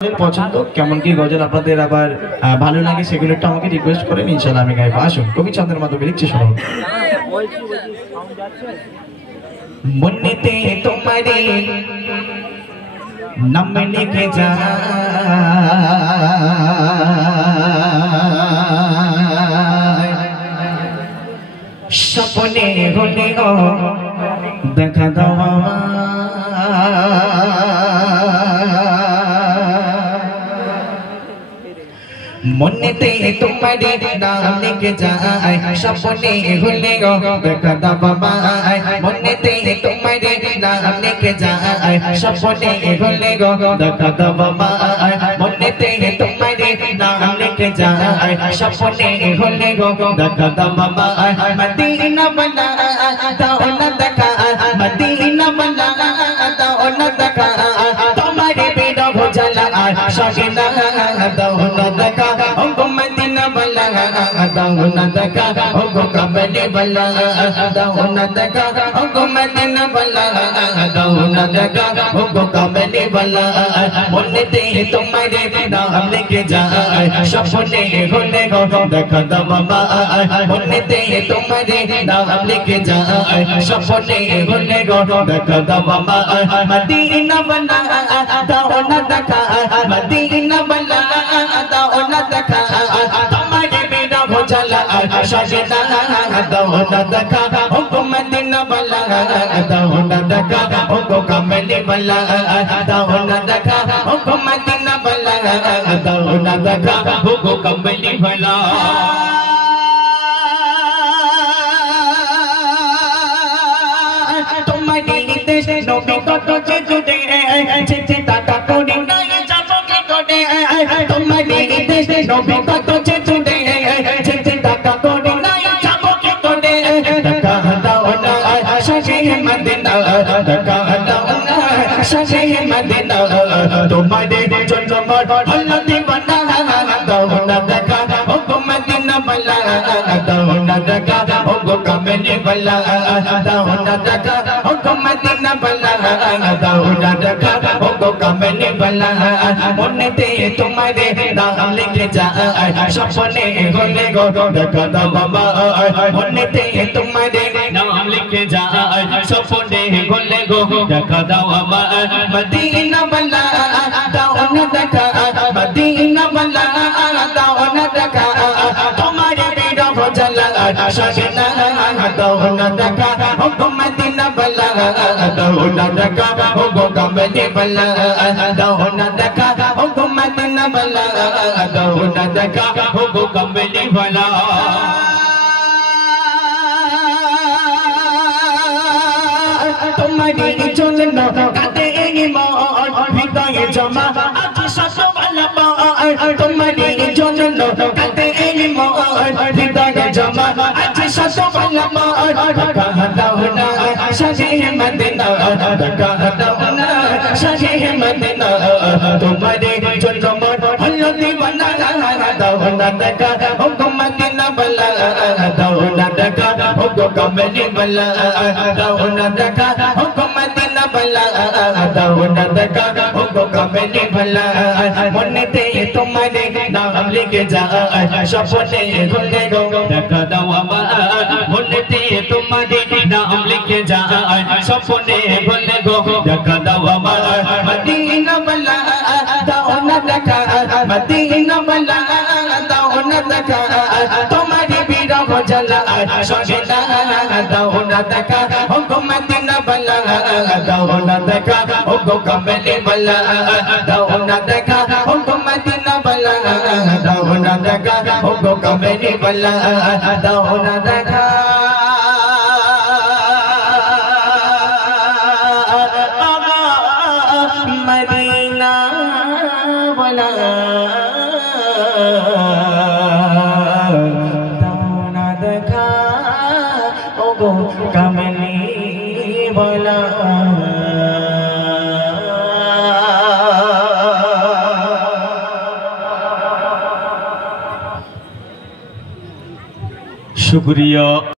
পছন্দ কেমন কি গজল আপনাদের আবার ভালো লাগে সেগুলো একটু আমাকে রিকোয়েস্ট করেন, ইনশাআল্লাহ আমি গাইবো। আসুন, কবি চন্দ্রের মাধ্যমে লিখছি শুনুন। মনেতে তোমারে নাম লিখে যা স্বপ্নে হলেও দেখা দাও মনেতে তোমারে নাম লিখে যায় স্বপ্নে হলেও দেখা দাও বাবা মনেতে তোমারে নাম লিখে যায় স্বপ্নে হলেও দেখা দাও বাবা মনেতে তোমারে নাম লিখে যায় স্বপ্নে হলেও দেখা দাও বাবা মদিনা বানা দাও না দেখা মদিনা বানা দাও না দেখা তোমারে বেড়া ভোজলা সগিনা দাও না দেখা ওগো মদিনা বালা দাও না দেখা ওগো কাবলে বালা দাও না দেখা ওগো মদিনা বালা দাও না দেখা ওগো কাবলে বালা মনেতে তোমারে নাম লিখে যায় স্বপ্নে হলে গো দেখা দাও বাবা মনেতে তোমারে নাম লিখে যায় স্বপ্নে হলে গো দেখা দাও বাবা মদিনা বালা দাও না দেখা মদিনা বালা দাও না দেখা তোমারে বেড়া ভোজলা সজনা দাও না দেখা ওগো মদিনা বালা দাও না দেখা ওগো কামলি বালা দাও না দেখা ওগো মদিনা বালা দাও না দেখা ওগো কামলি বালা তোমারে দেশ নবী কত যে জুড়ে চিঠি টাকা করে নাই যাব কি করে তোমারে দেশ নবী কত যে জুড়ে চিঠি টাকা করে নাই যাব কি করে টাকা দাও না শাহে মদিনা টাকা দাও না শাহে মদিনা তোমারে জন্য আল্লাহ দিবানা দাও না দেখা ওগো মদিনা বালা দাও না দেখা ওগো কামলি বালা দাও না দেখা ওগো মদিনা বালা দাও না দেখা ওগো কামলি বালা মনেতে তোমারে নাম লিখে যায় স্বপ্নে হলে গো দেখা দাও বাবা মনেতে তোমারে নাম লিখে যায় স্বপ্নে হলে গো দেখা দাও বাবা মদিনা বালা দাও না দেখা মদিনা বালা দাও না দেখা তোমারে বেড়া ভোজলা সজনা দাও না দেখা ওগো মদিনা বালা দাও না দেখা ওগো কামলি বালা দাও না দেখা ওগো মদিনা বালা দাও না দেখা ওগো কামলি বালা তোমারে জন্য কাঁদে মন হৃদয়ে জমা আজ শত ভালোবা তোমারে জন্য কাঁদে মন হৃদয়ে জমা আজ শত ভালোবা টাকা দাও না শাহে মদিনা টাকা দাও না শাহে মদিনা তোমারে জন্য হলো দিবানা দাও না টাকা ওগো মদিনা বালা দাও না টাকা ওগো কামলি বালা দাও না টাকা ওগো মদিনা বালা দাও না টাকা ওগো কামলি বালা মনেতে তোমারে নাম লিখে যায় স্বপ্নে হলে গো দেখা দাও বাবা মনেতে তোমারে নাম লিখে যায় স্বপ্নে হলে গো দেখা দাও বাবা মদিনা বালা দাও না দেখা মদিনা বালা দাও না দেখা তোমারে বিরা ভোজলা সজনা দাও না দেখা ওগো মদিনা বালা দাও না দেখা ওগো কামলি বালা দাও না দেখা ওগো মদিনা বালা দাও না দেখা ওগো কামলি বালা দাও না দেখা মদিনা বালা দাও না দেখা ওগো কামলি বালা শুকরিয়া।